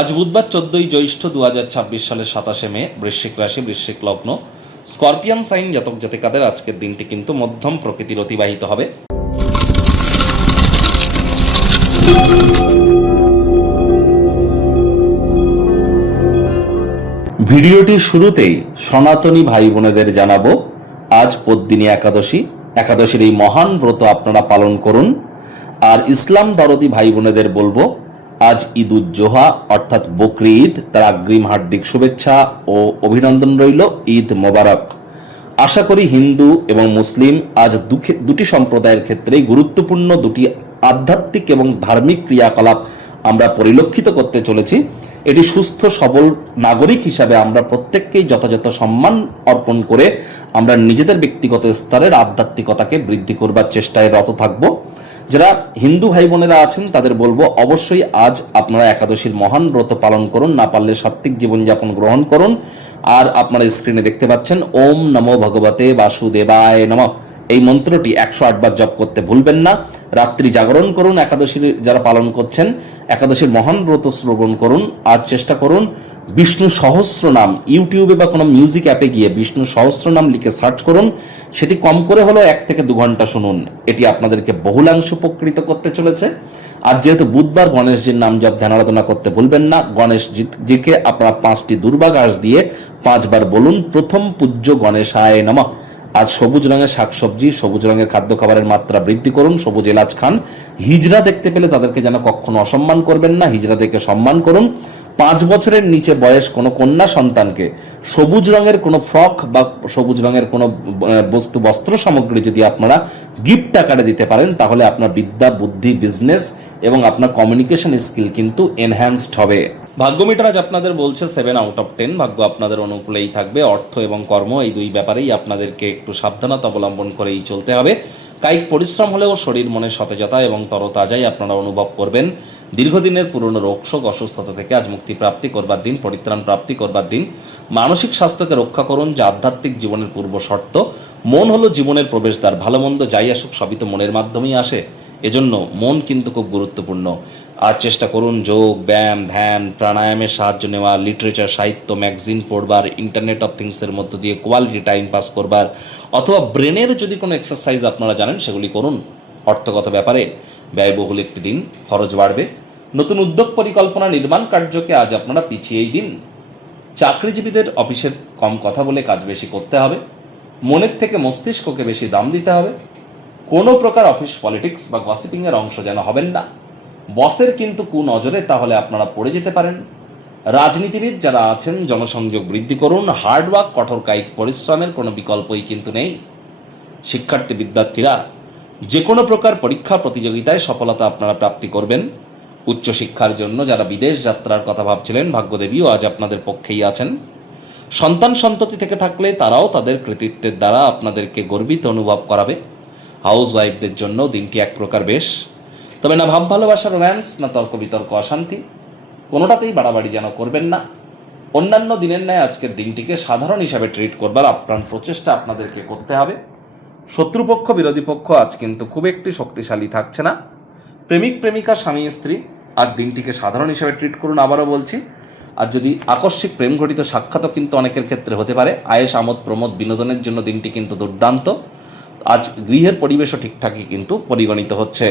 আজ বুধবার 14ই জ্যৈষ্ঠ 2026 সালের 27শে মে, বৃশ্চিক রাশি, বৃশ্চিক লগ্ন, স্করপিয়ান সাইন জাতক জাতিকাদের আজকের দিনটি কিন্তু মধ্যম প্রকৃতির অতিবাহিত হবে। ভিডিওটির শুরুতেই সনাতনী ভাই বোনেদের জানাবো, আজ পদ্মিনী একাদশী। একাদশীর এই মহান ব্রত আপনারা পালন করুন। আর ইসলাম দরদি ভাই বোনেদের বলবো, আজ ঈদ উজ জোহা অর্থাৎ বকরি ঈদ, তার অগ্রিম হার্দিক শুভেচ্ছা ও অভিনন্দন রইল। ঈদ মোবারক। আশা করি হিন্দু এবং মুসলিম আজ দুটি সম্প্রদায়ের ক্ষেত্রেই গুরুত্বপূর্ণ দুটি আধ্যাত্মিক এবং ধার্মিক ক্রিয়াকলাপ আমরা পরিলক্ষিত করতে চলেছি। এটি সুস্থ সবল নাগরিক হিসাবে আমরা প্রত্যেককেই যথাযথ সম্মান অর্পণ করে আমরা নিজেদের ব্যক্তিগত স্তরের আধ্যাত্মিকতাকে বৃদ্ধি করবার চেষ্টায় রত থাকব। যারা হিন্দু ভাই বোনেরা আছেন তাদের বলবো, অবশ্যই আজ আপনারা একাদশীর মহান ব্রত পালন করুন, না পারলে সাত্ত্বিক জীবনযাপন গ্রহণ করুন। আর আপনারা স্ক্রিনে দেখতে পাচ্ছেন ওম নমো ভগবতে বাসুদেবায় নমঃ, এই মন্ত্রটি 108 বার জপ করতে ভুলবেন না। রাত্রি জাগরণ করুন। একাদশীর যারা পালন করছেন, একাদশীর মহান ব্রত শ্রবণ করুন। আজ চেষ্টা করুন বিষ্ণু সহস্র নাম, ইউটিউবে বা কোনো মিউজিক অ্যাপে গিয়ে বিষ্ণু সহস্র নাম লিখে সার্চ করুন। সেটি কম করে হলেও 1 থেকে 2 ঘন্টা শুনুন। এটি আপনাদেরকে বহুলাংশ উপকৃত করতে চলেছে। আর যেহেতু বুধবার, গণেশজির নাম জপ ধ্যান আরাধনা করতে ভুলবেন না। গণেশজিকে আপনারা 5টি দুর্বা ঘাস দিয়ে 5 বার বলুন, প্রথম পূজ্য গণেশায় নমঃ। আজ সবুজ রঙের শাকসবজি, সবুজ রঙের খাদ্য খাবারের মাত্রা বৃদ্ধি করুন। সবুজ এলাচ খান। হিজড়া দেখতে পেলে তাদেরকে যেন কখনো অসম্মান করবেন না, হিজড়া দেখে সম্মান করুন। 5 বছরের নিচে বয়স কোনো কন্যা সন্তানকে সবুজ রঙের কোনো ফ্রক বা সবুজ রঙের কোনো বস্ত্র সামগ্রী যদি আপনারা গিফট আকারে দিতে পারেন, তাহলে আপনার বিদ্যা, বুদ্ধি, বিজনেস এবং আপনার কমিউনিকেশন স্কিল কিন্তু এনহ্যান্সড হবে। ভাগ্য মিটার আজ আপনাদের বলছে 7 আউট অফ 10। ভাগ্য আপনাদের অনুকূলেই থাকবে। অর্থ এবং কর্ম, এই দুই ব্যাপারেই আপনাদেরকে একটু সাবধানতা অবলম্বন করেই চলতে হবে। কায়িক পরিশ্রম হলেও শরীর মনে সতেজতা এবং তরতাজাই আপনারা অনুভব করবেন। দীর্ঘদিনের পুরনো রোগশোক, অসুস্থতা থেকে আজ মুক্তি প্রাপ্তি করবার দিন, পরিত্রাণ প্রাপ্তি করবার দিন। মানসিক স্বাস্থ্যকে রক্ষা করুন, যা আধ্যাত্মিক জীবনের পূর্ব শর্ত। মন হলো জীবনের প্রবেশদ্বার। ভালো মন্দ যাই আসুক, সবই তো মনের মাধ্যমেই আসে। এজন্য মন কিন্তু খুব গুরুত্বপূর্ণ। আর চেষ্টা করুন যোগ, ব্যায়াম, ধ্যান, প্রাণায়ামের সাহায্য নেওয়া, লিটারেচার, সাহিত্য, ম্যাগাজিন পড়বার, ইন্টারনেট অফ থিংসের মধ্য দিয়ে কোয়ালিটি টাইম পাস করবার, অথবা ব্রেনের যদি কোনো এক্সারসাইজ আপনারা জানেন সেগুলি করুন। অর্থগত ব্যাপারে ব্যয়বহুল একটি দিন, খরচ বাড়বে। নতুন উদ্যোগ পরিকল্পনা, নির্মাণ কার্যকে আজ আপনারা পিছিয়েই দিন। চাকরিজীবীদের অফিসের কম কথা বলে কাজ বেশি করতে হবে। মনের থেকে মস্তিষ্ককে বেশি দাম দিতে হবে। কোনো প্রকার অফিস পলিটিক্স বা গসিপিংয়ের অংশ যেন হবেন না। বসের কিন্তু কুনজরে তাহলে আপনারা পড়ে যেতে পারেন। রাজনীতিবিদ যারা আছেন, জনসংযোগ বৃদ্ধি করুন। হার্ডওয়ার্ক, কঠোর কায়িক পরিশ্রমের কোনো বিকল্পই কিন্তু নেই। শিক্ষার্থী বিদ্যার্থীরা যে কোনো প্রকার পরীক্ষা প্রতিযোগিতায় সফলতা আপনারা প্রাপ্তি করবেন। উচ্চশিক্ষার জন্য যারা বিদেশ যাত্রার কথা ভাবছিলেন, ভাগ্যদেবীও আজ আপনাদের পক্ষেই আছেন। সন্তান সন্ততি থেকে থাকলে তারাও তাদের কৃতিত্বের দ্বারা আপনাদেরকে গর্বিত অনুভব করাবে। হাউস ওয়াইফদের জন্য দিনটি এক প্রকার বেশ। তবে না ভাব ভালোবাসা, রোম্যান্স, না তর্ক বিতর্ক, অশান্তি, কোনোটাতেই বাড়াবাড়ি যেন করবেন না। অন্যান্য দিনের ন্যায় আজকের দিনটিকে সাধারণ হিসাবে ট্রিট করবার আপ্রাণ প্রচেষ্টা আপনাদেরকে করতে হবে। শত্রুপক্ষ, বিরোধী পক্ষ আজ কিন্তু খুব একটি শক্তিশালী থাকছে না। প্রেমিক প্রেমিকা, স্বামী স্ত্রী আজ দিনটিকে সাধারণ হিসাবে ট্রিট করুন। আবারও বলছি, আর যদি আকস্মিক প্রেম ঘটিত সাক্ষাৎও কিন্তু অনেকের ক্ষেত্রে হতে পারে। আয়েশ, আমোদ, প্রমোদ, বিনোদনের জন্য দিনটি কিন্তু দুর্দান্ত। আজ গৃহের পরিবেশও ঠিকঠাকই কিন্তু পরিগণিত হচ্ছে।